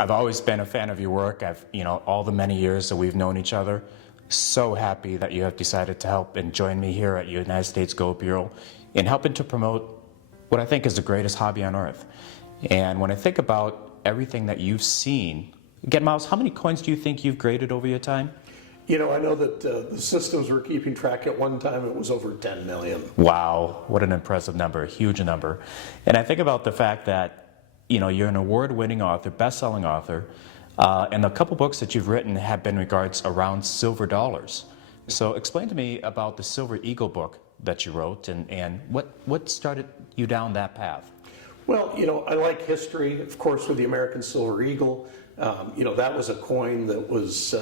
I've always been a fan of your work. All the many years that we've known each other. So happy that you have decided to help and join me here at United States Gold Bureau in helping to promote what I think is the greatest hobby on earth. And when I think about everything that you've seen, again, Miles, how many coins do you think you've graded over your time? I know that the systems were keeping track at one time. It was over 10 million. Wow, what an impressive number, a huge number. And I think about the fact that you're an award-winning author, best-selling author, and a couple books that you've written have been regards around silver dollars. So explain to me about the Silver Eagle book that you wrote and what started you down that path. Well, I like history, of course, with the American Silver Eagle. That was a coin that was,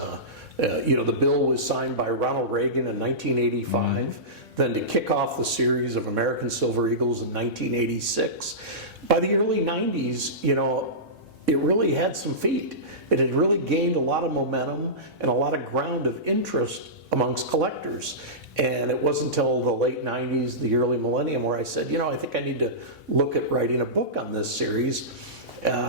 the bill was signed by Ronald Reagan in 1985. Then to kick off the series of American Silver Eagles in 1986. By the early 90s, it really had some feet. It had really gained a lot of momentum and a lot of ground of interest amongst collectors. And it wasn't until the late 90s, the early millennium, where I said, I think I need to look at writing a book on this series,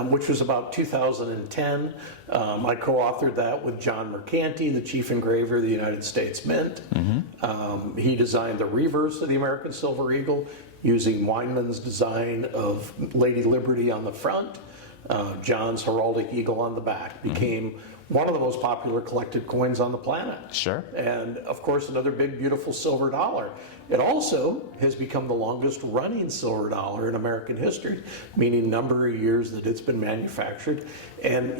which was about 2010. I co-authored that with John Mercanti, the chief engraver of the United States Mint. He designed the reverse of the American Silver Eagle using Weinman's design of Lady Liberty on the front. John's heraldic eagle on the back became one of the most popular collected coins on the planet. Sure. And of course, another big, beautiful silver dollar. It also has become the longest running silver dollar in American history, meaning number of years that it's been manufactured. And,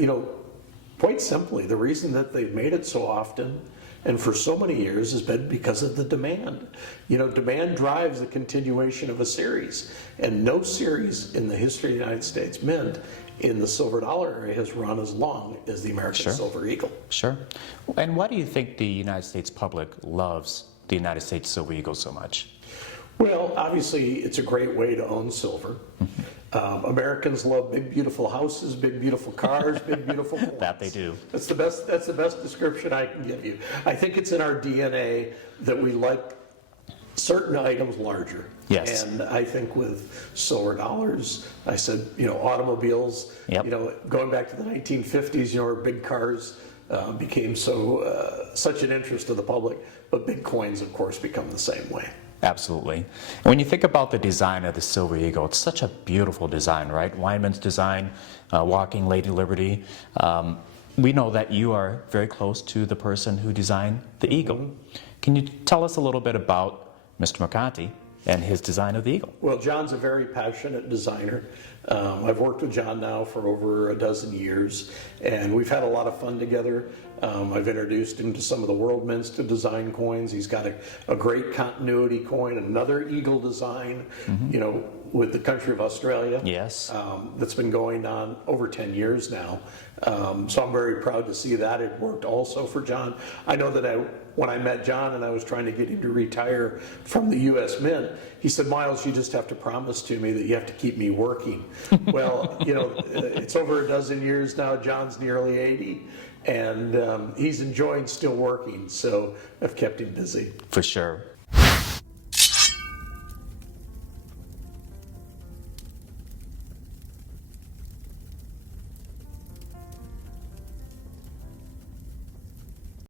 quite simply, the reason that they've made it so often and for so many years has been because of the demand. Demand drives the continuation of a series. And no series in the history of the United States Mint in the silver dollar area has run as long as the American Silver Eagle. Sure. And why do you think the United States public loves the United States Silver Eagle so much? Well, obviously, it's a great way to own silver. Americans love big, beautiful houses, big, beautiful cars, big, beautiful homes. That they do. That's the best description I can give you. I think it's in our DNA that we like certain items larger. Yes. And I think with silver dollars, I said, automobiles, going back to the 1950s, where big cars became such an interest to the public, but big coins, of course, become the same way. Absolutely. And when you think about the design of the Silver Eagle, it's such a beautiful design, right? Weinman's design, walking Lady Liberty. We know that you are very close to the person who designed the Eagle. Can you tell us a little bit about Mr. Mercanti and his design of the Eagle? Well, John's a very passionate designer. I've worked with John now for over a dozen years, and we've had a lot of fun together. I've introduced him to some of the world mints to design coins. He's got a great continuity coin, another Eagle design, with the country of Australia. Yes. That's been going on over 10 years now. So I'm very proud to see that. It worked also for John. I know that when I met John and I was trying to get him to retire from the U.S. Mint, he said, "Miles, you just have to promise to me that you have to keep me working." Well, it's over a dozen years now. John's nearly 80. And he's enjoying still working, so I've kept him busy. For sure.